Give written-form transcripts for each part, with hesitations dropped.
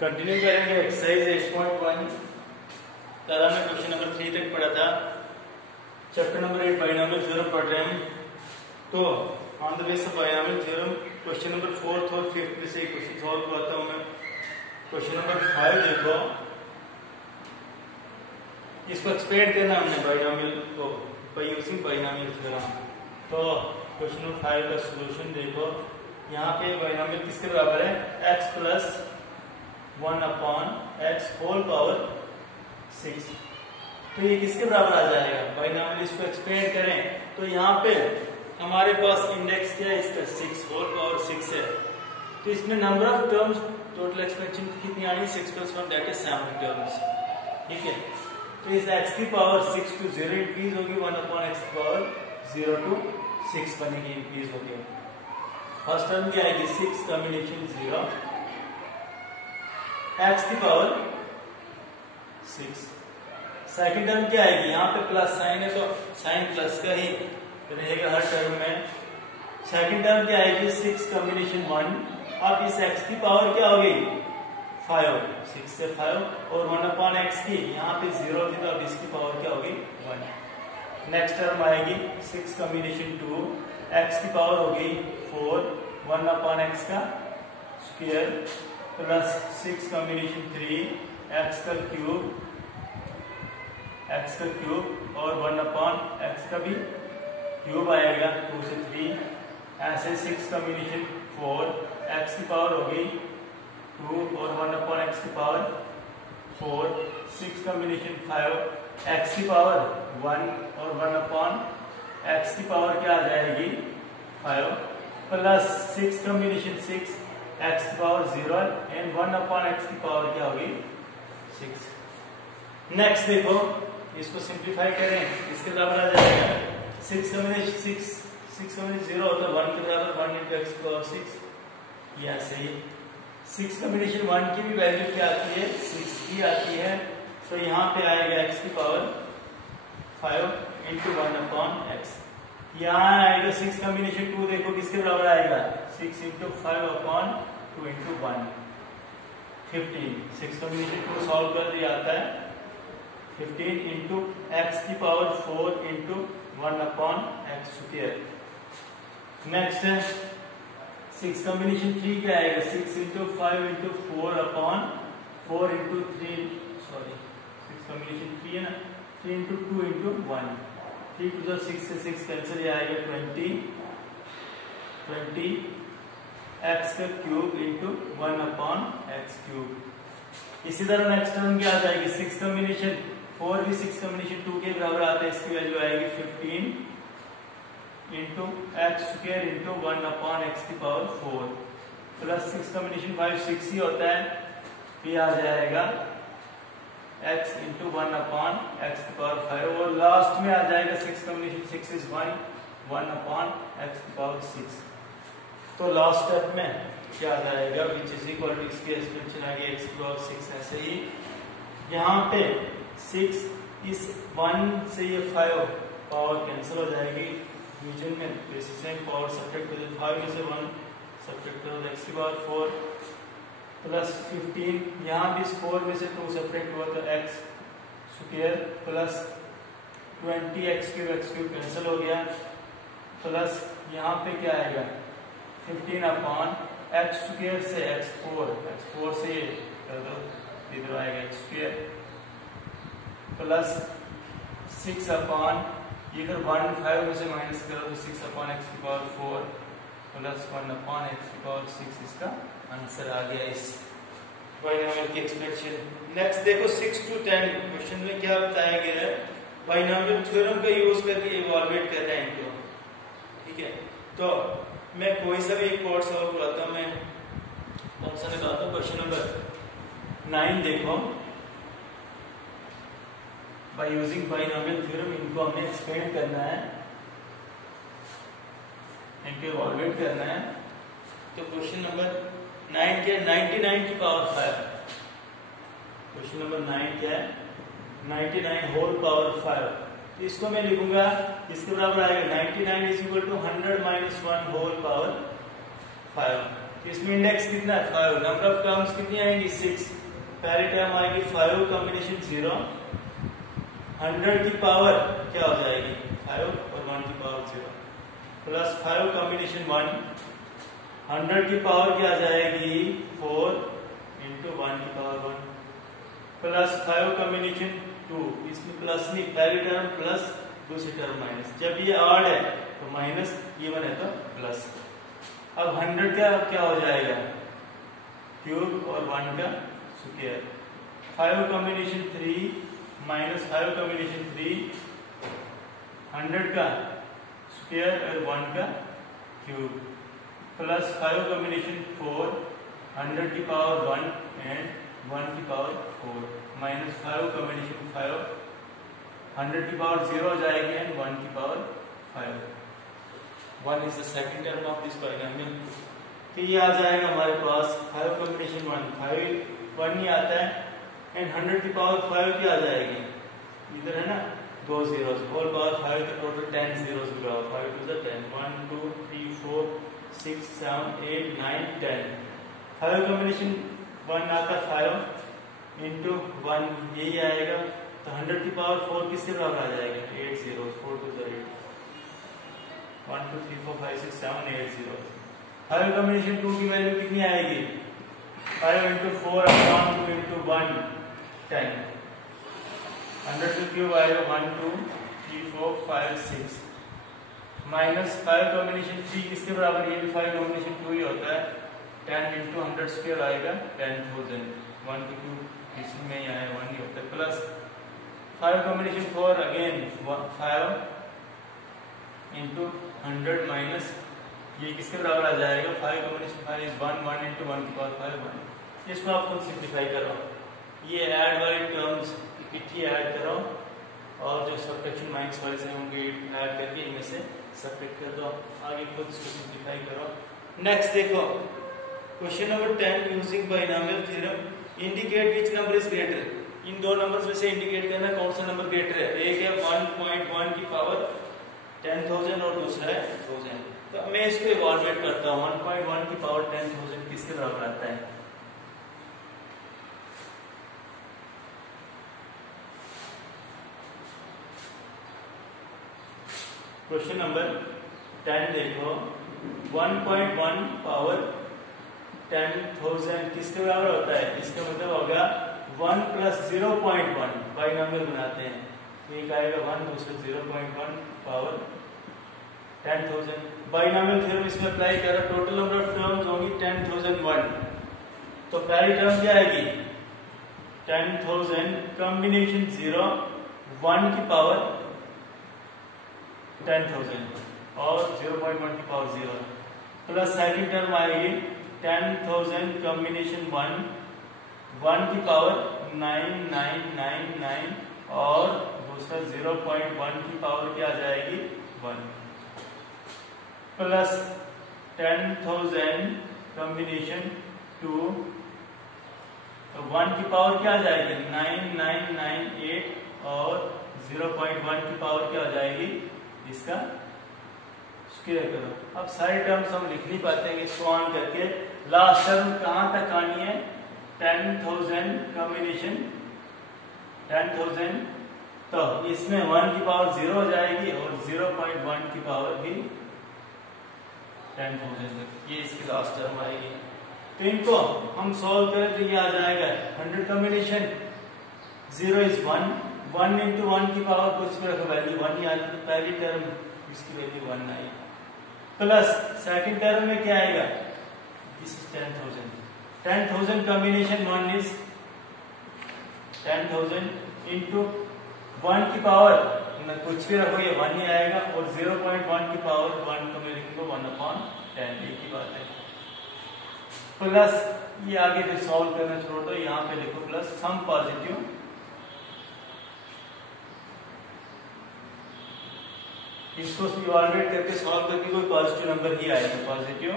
Continue करेंगे exercise 8.1। कल हमने क्वेश्चन नंबर 3 तक पढ़ा था। चैप्टर नंबर 8 बाइनोमियल थ्योरम पढ़ रहे हैं। तो on the base of binomial theorem question number 4th और 5th में से एक क्वेश्चन सॉल्व करता हूं मैं। क्वेश्चन नंबर 5 देखो, इसको एक्सप्लेन करना हमने बाइनोमियल को बाय यूजिंग बाइनोमियल थ्योरम। तो क्वेश्चन नंबर 5 का सॉल्यूशन देखो, यहाँ पे बाइनोमियल किसके बराबर है, x plus 1 upon x whole power 6। तो ये किसके बराबर आ जाएगा, बाइनोमियल इसको एक्सपेंड करें तो यहाँ पे हमारे पास इंडेक्स क्या है इसका, 6 होल पावर 6 है। तो इसमें number of terms total expansion कितनी आ रही है, 6 + 1 दैट इज 7 टर्म्स। ठीक है, तो इस x की पावर 6 to 0 इंक्रीज होगी, 1 अपॉन x की पावर 0 to 6 बनेगी, इंक्रीज होगी। फर्स्ट टर्म क्या आएगी, 6 कॉम्बिनेशन 0 x की पावर 6। सेकंड टर्म क्या आएगी, यहाँ पे प्लस साइन है तो साइन प्लस का ही रहेगा हर टर्म में। सेकंड टर्म क्या आएगी, 6 कॉम्बिनेशन 1। अब इस x की पावर क्या होगी, 5, 6 से 5 और 1 अपॉन x की यहाँ पे 0 थी तो अब इसकी पावर क्या होगी, 1। नेक्स्ट टर्म आएगी 6 कॉम्बिनेशन 2, x की पावर होगी 4, 1 अपॉन x का स्क्वायर प्लस 6 कॉम्बिनेशन 3, x का क्यूब और 1 अपॉन x का भी क्यूब आएगा 2 से 3। ऐसे 6 कॉम्बिनेशन 4, x की पावर होगी 2 और 1 अपॉन x की पावर 4। 6 कॉम्बिनेशन 5, x की पावर 1 और 1 अपॉन x की पावर क्या आ जाएगी, 5 प्लस 6 कॉम्बिनेशन 6, x की पावर 0 एंड 1 अपॉन x की पावर क्या होगी, 6। नेक्स्ट देखो, इसको सिंप्लीफाई करें, इसके बराबर आ जाएगा 6 कॉम्बिनेशन 0 होता है 1 के बराबर 1 into x की पावर 6। ये ऐसे ही 6 कॉम्बिनेशन 1 की भी वैल्यू क्या आती है, 6 की आती है। तो यहाँ पे आएगा x की पावर 5 into 1 अपॉन x। यहाँ आएगा 6 कॉम्बिनेशन 2, देखो किसके बराबर आएगा, 6 into 5 upon 2 into 1 15। 6 combination 2 solve कर दिया आता है 15 into x की power 4 into 1 upon x square. Next है 6 कॉम्बिनेशन 3 क्या आएगा, 6 into 5 into 4 upon 4 into 3, sorry 6 combination 3 है ना, 3 into 2 into 1, 3 to 6 से 6 कैंसिल, ये आएगा 20 x का cube into 1 upon x cube. इसी तरह नेक्स्ट टर्म क्या आ जाएगी, 6 कॉम्बिनेशन 4 भी 6 कॉम्बिनेशन 2 के बराबर आता है, इसकी वैल्यू आएगी 15 into x square into 1 upon x की पावर 4 प्लस 6 कॉम्बिनेशन 5 6 ही होता है, फिर आ जाएगा x into 1 अपॉन x की पावर 5 और लास्ट में आ जाएगा 6 कॉम्बिनेशन 6 is 1 अपॉन x की पावर 6। तो लास्ट स्टेप में क्या आ जाएगा, विच इज इक्वल टू इसकी एक्सपेंशन आ गई x की पावर 6। ऐसे ही यहाँ पे 6 इस 1 से ये 5 पावर कैंसिल हो जाएगी डिवीजन में, तो इसी से पावर सब्ट्रैक्ट करो, 5 में से 1 सब्ट्रैक्ट करो तो x की पावर 4 प्लस 15, यहाँ भी इस 4 में से 2 सब्ट्रैक्ट हुआ तो x square plus 20 x cube cancel हो गया, प्लस यहाँ पे क्या आएगा 15 अपॉन x स्क्वायर से x4 से कर दो, इधर आएगा x स्क्वायर प्लस 6 अपॉन, इधर 1 5 में से माइनस करो तो 6 अपॉन x की पावर 4 प्लस 1 अपॉन x की पावर 6। इसका आंसर आ गया इस बाइनोमियल की एक्सप्रेशन। नेक्स्ट देखो 6 to 10 क्वेश्चन में क्या बताया गया है, बाइनोमियल थ्योरम का यूज करके इवैल्यूएट कर रहे हैं इनको। ठीक है, तो मैं कोई सा भी एक पार्ट सॉल्व करवाता हूं, मैं कौन सा निकालता हूं, क्वेश्चन नंबर 9 देखो, बाय यूजिंग बाइनोमियल थ्योरम इनको हमने एक्सपेंड करना है, इनको इवैल्यूएट करना है। तो क्वेश्चन नंबर 9 क्या है, 99 की पावर 5। क्वेश्चन नंबर 9 क्या है, 99 होल पावर 5। तो इसको मैं लिखूंगा, इसके बराबर आएगा 99 is equal to 100 - 1 whole power 5। इसमें इंडेक्स कितना है 5, नंबर ऑफ टर्म्स कितनी आएंगी 6, पहली टर्म आएगी 5 कॉम्बिनेशन 0, 100 की पावर क्या हो जाएगी 5 और 1 की पावर 0 प्लस 5 कॉम्बिनेशन 1, 100 की पावर क्या आ जाएगी 4 इंटू 1 की पावर 1 प्लस 5 कॉम्बिनेशन 2, इसमें प्लस नहीं, पहली टर्म प्लस दूसरी टर्म माइनस, जब ये ऑड है तो माइनस, इवन है तो प्लस। अब 100 क्या हो जाएगा क्यूब और 1 का स्क्वायर, 5 कॉम्बिनेशन 3 माइनस 5 कॉम्बिनेशन 3, 100 का स्क्वायर और 1 का क्यूब प्लस 5 कॉम्बिनेशन 4, 100 की पावर 1 एंड 1 की पावर 4 माइनस 5 कॉम्बिनेशन 5, 100 की पावर 0 हो जाएगी एंड 1 की power 5, 1 is the second term of this polynomial. तो ये आ जाएगा हमारे पास 5 कॉम्बिनेशन 1, 5 1 ही आता है एंड 100 की पावर 5 क्या आ जाएगी, इधर है ना 2 zeros, होल पावर 5 तो टोटल 10 zeros होगा, 5 to the 10, 1 2 3 4 6 7 8 9 10, 5 कॉम्बिनेशन 1 आता 5 इंटू 1 यही आएगा, तो 100 की पावर 4 किसके बराबर आ जाएगा 8 zeros, 4 to the 8, 1 2 3 4 5 6 7 8 zeros। 5 combination 2 की वैल्यू कितनी आएगी 5 इंटू 4 अपॉन 2 इंटू 1 10, 100 का क्यूब आएगा 1 2 3 4 5 6 माइनस 5 कॉम्बिनेशन 3 किसके बराबर, ये भी 5 कॉम्बिनेशन 2 ही होता है, 10 इंटू 100 स्क्वायर आएगा 10,000, 1 का क्यूब इसमें ही आया 1 ही होता है, plus 5 combination 4 again 5 into 100 minus ये किसके बराबर आ जाएगा 5 कॉम्बिनेशन 5 इज 1 1 इंटू 1 की पावर 5 1, इसको आप खुद सिंप्लीफाई करो, ये ऐड वाले टर्म्स इकट्ठी ऐड करो और जो सब्ट्रैक्शन माइनस वाले से होंगे ऐड करके इनमें से सब्ट्रैक्ट कर दो, आगे खुद इसको सिंप्लीफाई करो। नेक्स्ट देखो question number 10, using binomial theorem indicate which number is greater, इन दो नंबर्स में से इंडिकेट करना कौन सा नंबर ग्रेटर है, एक है 1.1 की पावर 10,000 और दूसरा है 1000, तो मैं इसको इवैल्यूएट करता हूँ 1.1 की पावर 10,000 किसके बराबर आता है, क्वेश्चन नंबर 10 देखो 1.1 पावर 10,000 किसके बराबर होता है, इसका मतलब होगा 1 प्लस 0.1 बाइनोमियल बनाते हैं, एक आएगा 1 दूसरा 0.1 पावर 10,000, बाइनोमियल थ्योरम इसमें अप्लाई करो, टोटल नंबर ऑफ टर्म्स होंगी 10,001, तो पहली टर्म क्या आएगी 10,000 कॉम्बिनेशन 0 1 की पावर 10,000 और 0.1 की पावर 0 प्लस सेकंड टर्म आएगी 10,000 कॉम्बिनेशन 1 की पावर 9999 और दूसरा 0.1 की पावर क्या आ जाएगी 1 प्लस 10,000 कॉम्बिनेशन 2, तो 1 की पावर क्या आ जाएगी 9998 और 0.1 की पावर क्या आ जाएगी, इसका स्क्वायर करो। अब सारे टर्म्स हम लिख नहीं पाते हैं, इसको ऑन करके लास्ट टर्म कहां तक आनी है 10,000 कॉम्बिनेशन 10,000, तो इसमें 1 की पावर 0 हो जाएगी और 0.1 की पावर भी 10,000 तक, ये इसकी लास्ट टर्म आएगी। तो इनको हम सॉल्व करें तो ये आ जाएगा 100 कॉम्बिनेशन 0 इज 1, 1 इंटू 1 की पावर कुछ भी रखो वैल्यू 1 ही आती, तो पहली टर्म इसकी वैल्यू 1 आई, प्लस सेकंड टर्म में क्या आएगा, this is 10,000, 10,000 combination 1 is 10,000 into 1 की पावर कुछ भी रखो ये 1 ही आएगा और 0.1 की पावर 1 को मैं लिखूंगा 1/10, एक ही बात है, प्लस ये आगे फिर सॉल्व करना छोड़ दो, यहाँ पे लिखो प्लस सम पॉजिटिव इसको इवैल्यूएट करके सॉल्व करके कोई पॉजिटिव नंबर ही आएगा, पॉजिटिव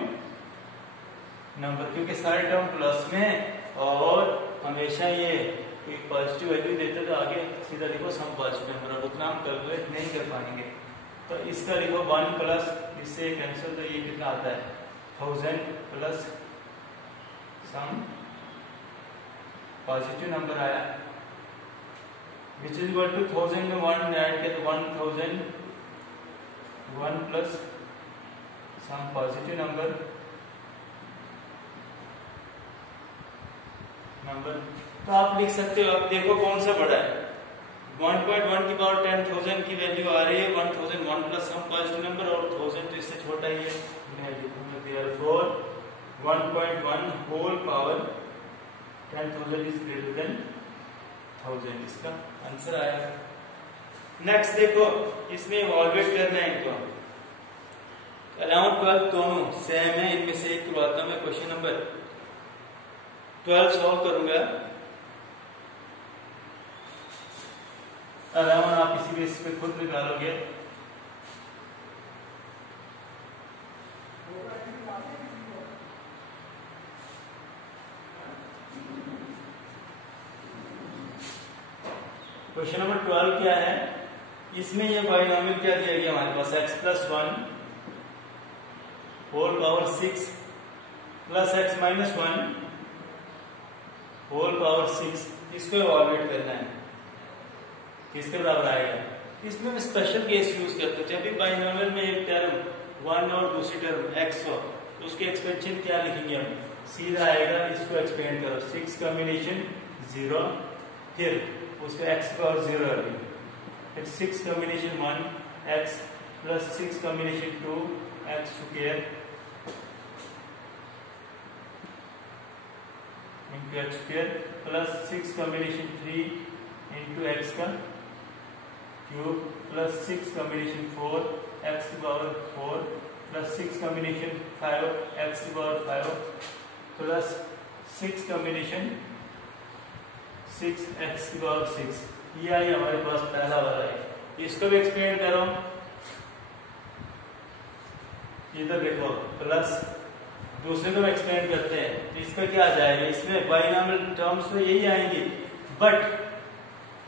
नंबर, क्योंकि सारे टर्म प्लस में और हमेशा ये एक पॉजिटिव वैल्यू देते तो आगे सीधा लिखो सम पॉजिटिव नंबर, अब उतना हम कैलकुलेट नहीं कर पाएंगे, तो इसका लिखो 1 प्लस इससे कैंसिल, तो ये कितना आता है 1000 प्लस सम पॉजिटिव नंबर आया विच इज इक्वल टू 1000 में 1 ऐड किया तो 1001 प्लस सम पॉजिटिव नंबर तो आप लिख सकते हो। अब देखो कौन सा बड़ा है, 1.1 की पावर 10,000 की वैल्यू आ रही है 1001 प्लस सम पॉजिटिव नंबर और 1000 तो इससे छोटा ही है। मैं लिखूंगा therefore 1.1 whole power 10,000 is greater than 1000, इसका आंसर आया। नेक्स्ट देखो इसमें इवॉल्वेट करना है इनको, 11 12 दोनों सेम है, इनमें से एक करवाता हूं मैं। क्वेश्चन नंबर 12 सॉल्व करूंगा। 11 आप इसी बेस पे खुद निकालोगे। क्वेश्चन नंबर 12 क्या है, इसमें ये बाइनोमियल क्या दिया गया हमारे पास, x plus 1 whole power 6 plus x minus 1 whole power 6, इसको इवॉल्वेट करना है, किसके बराबर आएगा। इसमें मैं स्पेशल केस यूज करता हूं, जब भी बाइनोमियल में एक टर्म 1 और दूसरी टर्म x हो तो उसके एक्सपेंशन क्या लिखेंगे हम, सीधा आएगा, इसको एक्सपेंड करो 6 कॉम्बिनेशन 0, फिर उसको x पावर 0 है, फिर 6 combination 1 x plus 6 combination 2 x square into x square plus 6 combination 3 into x का क्यूब प्लस 6 कॉम्बिनेशन 4 x की पावर 4 प्लस 6 कॉम्बिनेशन 5 x की पावर 5 प्लस 6 कॉम्बिनेशन 6 x की पावर 6। ये आई हमारे पास पहला वाला है, इसको भी एक्सपेंड करो, इधर देखो प्लस दूसरे को एक्सपेंड करते हैं तो इसका क्या आ जाएगा, इसमें बाइनोमियल टर्म्स तो यही आएंगे, बट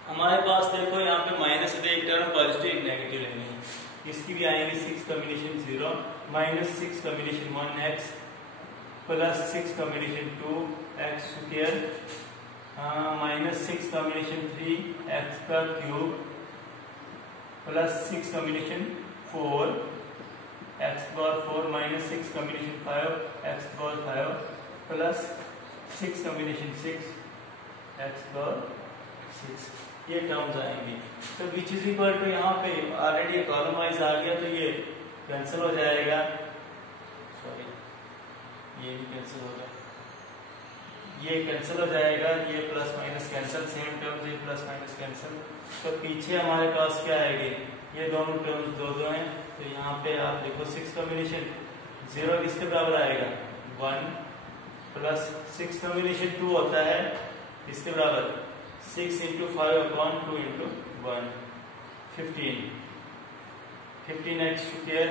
हमारे पास देखो यहाँ पे माइनस एक टर्म पॉजिटिव एक नेगेटिव लेंगे, इसकी भी आएंगी 6 combination 0 minus 6 combination 1x plus 6 combination 2x square minus 6 combination 3x का cube plus 6 combination 4 x power 4 minus 6 combination 5 x power 5 plus 6 combination 6 x power 6, ये टर्म्स आएंगे। तो विच इज इक्वल टू यहाँ पे ऑलरेडी ये कॉलम वाइज आ गया तो ये कैंसिल हो जाएगा, सॉरी ये भी कैंसिल होगा, ये कैंसिल हो जाएगा, ये plus minus cancel, same terms ये प्लस माइनस कैंसिल। तो पीछे हमारे पास क्या आएगी, ये दोनों टर्म्स दो हैं, तो यहाँ पे आप देखो 6 कॉम्बिनेशन 0 किसके बराबर आएगा 1 प्लस 6 कॉम्बिनेशन 2 होता है इसके बराबर 6 into 5 upon 2 into 1 15x square,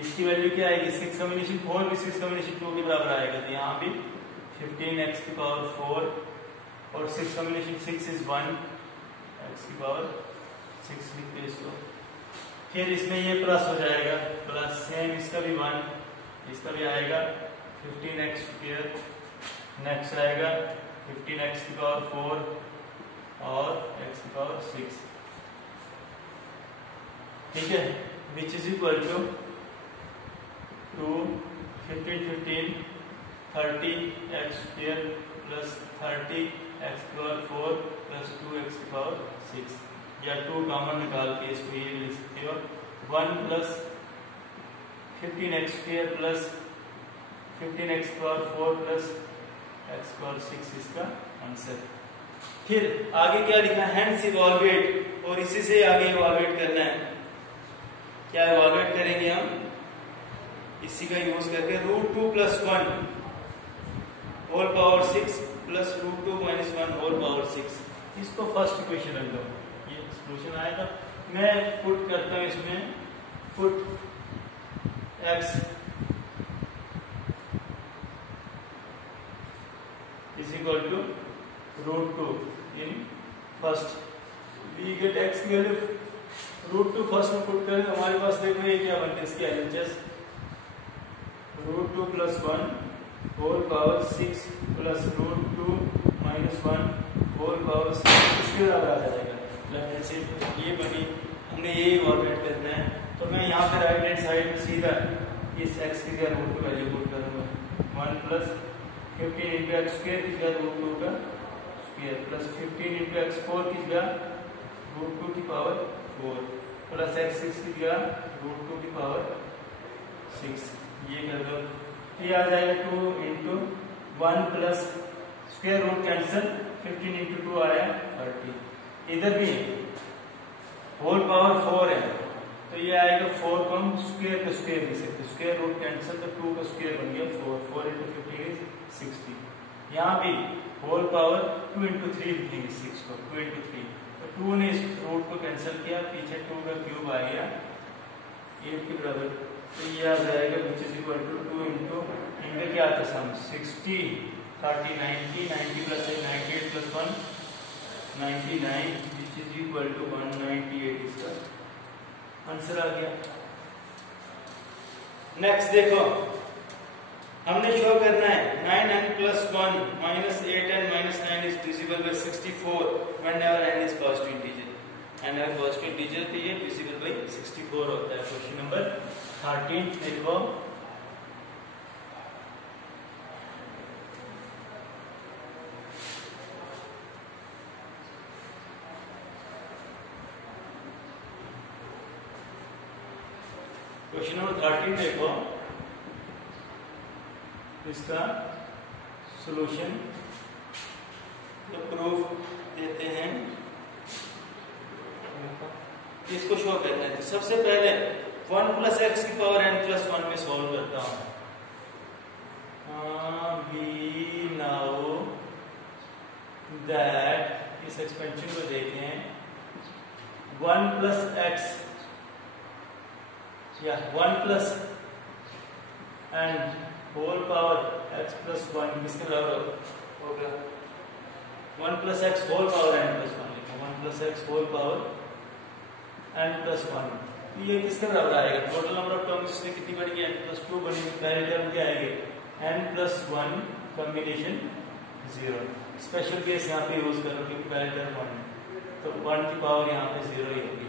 इसकी वैल्यू क्या आएगी 6 कॉम्बिनेशन 4 भी 6 कॉम्बिनेशन 2 के बराबर आएगा, तो यहाँ भी 15x की पावर 4 और 6 कॉम्बिनेशन 6 इज 1 x की पावर 6 लिखते हैं इसको, फिर इसमें ये प्लस हो जाएगा, प्लस सेम इसका भी 1 इसका भी आएगा 15x स्क्वायर, नेक्स्ट आएगा 15x की पावर 4 और x की पावर 6, ठीक है, which is equal to 2 15 15 30x square plus 30x की पावर 4 प्लस 2x की पावर 6, या 2 कॉमन निकाल के इसको ये लिख सकते हो 1 plus 15x square plus 15x की पावर 4 प्लस x की पावर 6, इसका आंसर। फिर आगे क्या लिखा, हेंस इवॉल्वेट, और इसी से आगे इवॉल्वेट करना है, क्या इवॉल्वेट करेंगे हम, इसी का यूज करके √2 plus 1 whole power 6 plus √2 minus 1 whole power 6, इसको फर्स्ट इक्वेशन रख दो, ये सॉल्यूशन आएगा। मैं पुट करता हूं इसमें, put x is equal to √2 in first, we get x की वैल्यू √2 फर्स्ट में पुट करें तो हमारे पास देखो ये क्या बनता है, इसकी LHS √2 plus 1 whole power 6 plus root 2 minus 1 whole power 6 इसके बराबर आ जाएगा। लेफ्ट हैंड साइड ये बनी, हमने ये इवैल्यूएट करना है। तो मैं यहाँ पे राइट हैंड साइड में सीधा इस x की जगह रूट 2 वैल्यू पुट करूंगा। 1 प्लस 15 इंटू एक्स स्क्वायर की जगह रूट 2 का स्क्वायर प्लस 15 इंटू एक्स 4 की जगह रूट 2 की पावर 4 प्लस एक्स 6 की जगह रूट 2 की पावर 6। ये कर दो, ये आ जाएगा 2 into 1 plus square root cancel 15 into 2 आया 30। इधर भी होल पावर 4 है तो ये आएगा 4 को हम स्क्वायर का स्क्वायर लिख सकते, स्क्वायर रूट कैंसिल तो 2 का स्क्वायर बन गया 4, 4 इंटू 15 इज 60। यहाँ भी होल पावर 2 इंटू 3 लिखेंगे 6 को, 2 इंटू 3 तो 2 ने इस रूट को कैंसिल किया, पीछे 2 का क्यूब आ गया 8 के बराबर। तो ये आ जाएगा which is equal to 2 into इनका क्या आता sum 60 30 90 90 plus 98 plus 1 99 which is equal to 198 इसका आंसर आ गया। नेक्स्ट देखो, हमने शो करना है 9n plus 1 minus 8n minus 9 is divisible by 64 whenever n is positive integer. n है positive integer तो ये divisible by 64 होता है। क्वेश्चन नंबर 13 देखो, क्वेश्चन नंबर 13 देखो, इसका सॉल्यूशन तो प्रूफ देते हैं, इसको शो करना है। सबसे पहले 1 प्लस एक्स की पावर n प्लस 1 में सॉल्व करता हूं। वी नाउ दैट इस एक्सपेंशन को देखें 1 प्लस एक्स या 1 plus and whole power x plus 1 किसके बराबर होगा? 1 plus x whole power n plus 1 लिखो, 1 plus x whole power n plus 1 ये किसके बराबर आएगा? टोटल नंबर ऑफ टर्म्स इसमें कितनी बढ़ी? n प्लस 2 बनी, पहले टर्म क्या आएगी? n plus 1 combination 0। Special case यहाँ पे यूज करो क्योंकि पहले टर्म 1 है तो 1 की पावर यहाँ पे 0 ही होगी,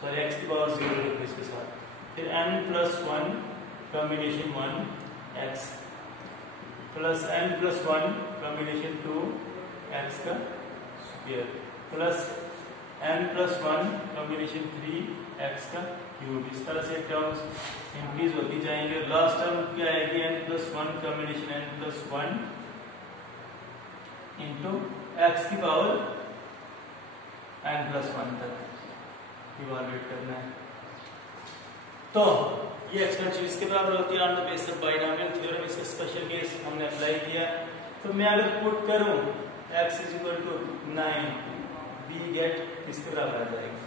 सॉरी x की पावर 0 होगी इसके साथ। फिर n plus 1 combination 1 x plus n plus 1 combination 2 x का square plus n plus 1 combination 3 x का क्यूब। इस तरह से टर्म्स इंक्रीज होती जाएंगे। लास्ट टर्म क्या आएगी? n plus 1 combination n plus 1 into x की पावर n प्लस 1 तक इवैल्यूएट करना है। तो ये एक्सपेंशन इसके बराबर होती है on the basis of binomial theorem. इसका स्पेशल केस हमने अप्लाई किया। तो मैं अगर पुट करूं x is equal to 9 we get किसके बराबर आ जाएगा?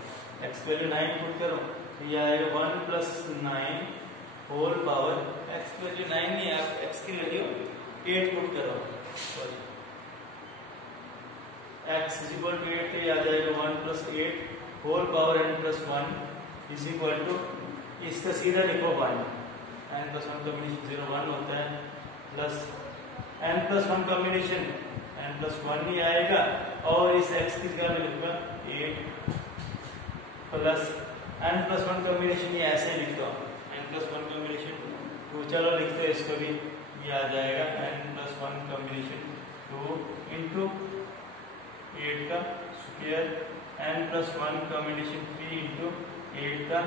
x वैल्यू 9 पुट करूं तो ये आएगा 1 plus 9 whole power x value 9 नहीं है, x की वैल्यू 8 पुट करो, sorry x is equal to 8 तो ये आ जाएगा 1 plus 8 whole power n plus 1 is equal to इसका सीधा लिखो 1 n प्लस 1 कॉम्बिनेशन 0 1 होता है plus n plus 1 combination n plus 1 ही आएगा और इस x की जगह में लिखूंगा 8 प्लस n प्लस 1 कॉम्बिनेशन ये ऐसे ही लिखता हूँ n प्लस 1 कॉम्बिनेशन 2, चलो लिखते हैं इसको भी, ये आ जाएगा n प्लस 1 कॉम्बिनेशन 2 इंटू 8 का square n plus 1 combination 3 into 8 का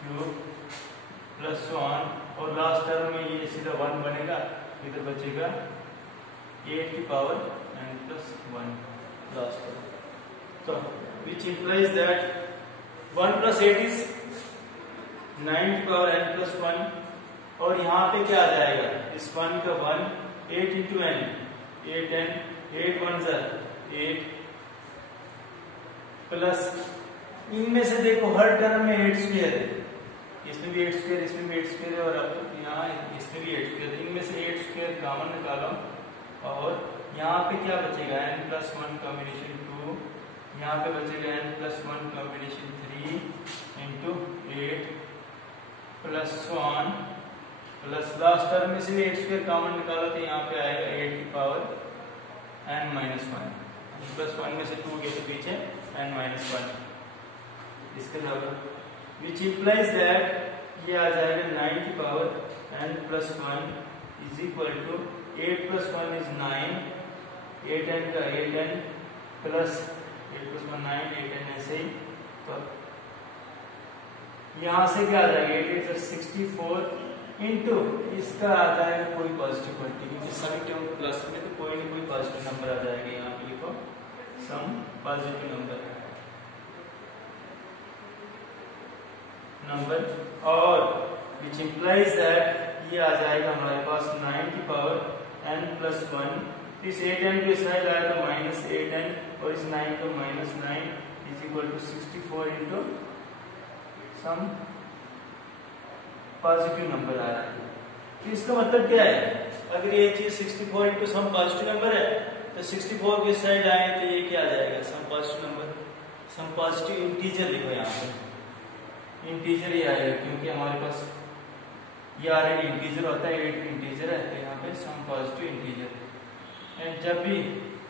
क्यूब प्लस 1 और लास्ट टर्म में ये सीधा 1 बनेगा, इधर बचेगा 8 की power n plus 1 last term. तो which implies that 1 plus 8 is 9 की पावर n प्लस 1 और यहाँ पे क्या आ जाएगा? इस 1 का 1 8 इंटू n 8n 8 1 8 प्लस इनमें से देखो हर टर्म में 8 स्क्वायर है, इसमें भी 8 स्क्वायर, इसमें भी 8 स्क्वायर है और अब यहाँ इसमें भी 8 स्क्वायर, इनमें से 8 स्क्वायर कॉमन निकालो और यहाँ पे क्या बचेगा? n प्लस 1 कॉम्बिनेशन 2, यहाँ पे बचेगा n plus 1 combination 3 into 8 plus 1 plus last term में से भी 8 स्क्वायर कॉमन निकाला तो यहाँ पे आएगा 8 की पावर n माइनस 1 प्लस 1 में से 2 के तो पीछे n माइनस 1 इसके अलावा विच इम्प्लाइज दैट ये आ जाएगा 9 की power n plus 1 is equal to 8 plus 1 is 9 8n का 8n प्लस 8 प्लस 1 9 8n ऐसे ही तो यहाँ से क्या आ जाएगा 8 8 64 इंटू इसका आ जाएगा कोई पॉजिटिव क्वांटिटी क्योंकि सभी टर्म प्लस में तो कोई ना कोई पॉजिटिव नंबर आ जाएगा यहाँ पे लिखो सम पॉजिटिव नंबर और विच इम्प्लाइज दैट ये आ जाएगा हमारे पास 9 की पावर n प्लस 1 इस 8n को इस साइड आया तो माइनस 8n और इस 9 को minus 9 is equal to 64 into some positive number आ रहा है। तो इसका मतलब क्या है अगर ये चीज 64 इंटू सम पॉजिटिव नंबर है तो 64 के साइड आए तो ये क्या आ जाएगा some positive number some positive integer लिखो यहाँ पे इंटीजर ही आएगा क्योंकि हमारे पास ये ऑलरेडी इंटीजर होता है 8 इंटीजर है तो यहाँ पे सम पॉजिटिव इंटीजर एंड जब भी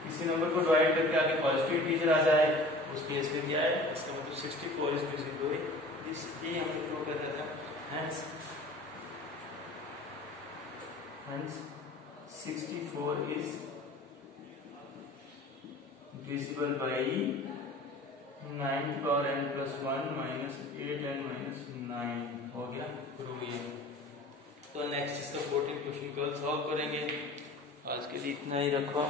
किसी नंबर को डिवाइड करके आगे पॉजिटिव इंटीजर आ जाए उस केस में क्या है इसका मतलब 64 इज डिविजिबल बाय दिस ये हम लोग प्रूव कर रहा था hence 64 is divisible by 9 की power n plus 1 minus 8n minus 9 हो गया प्रूव ये। तो नेक्स्ट इसका 14 क्वेश्चन कल सॉल्व करेंगे। आज के लिए इतना ही रखो।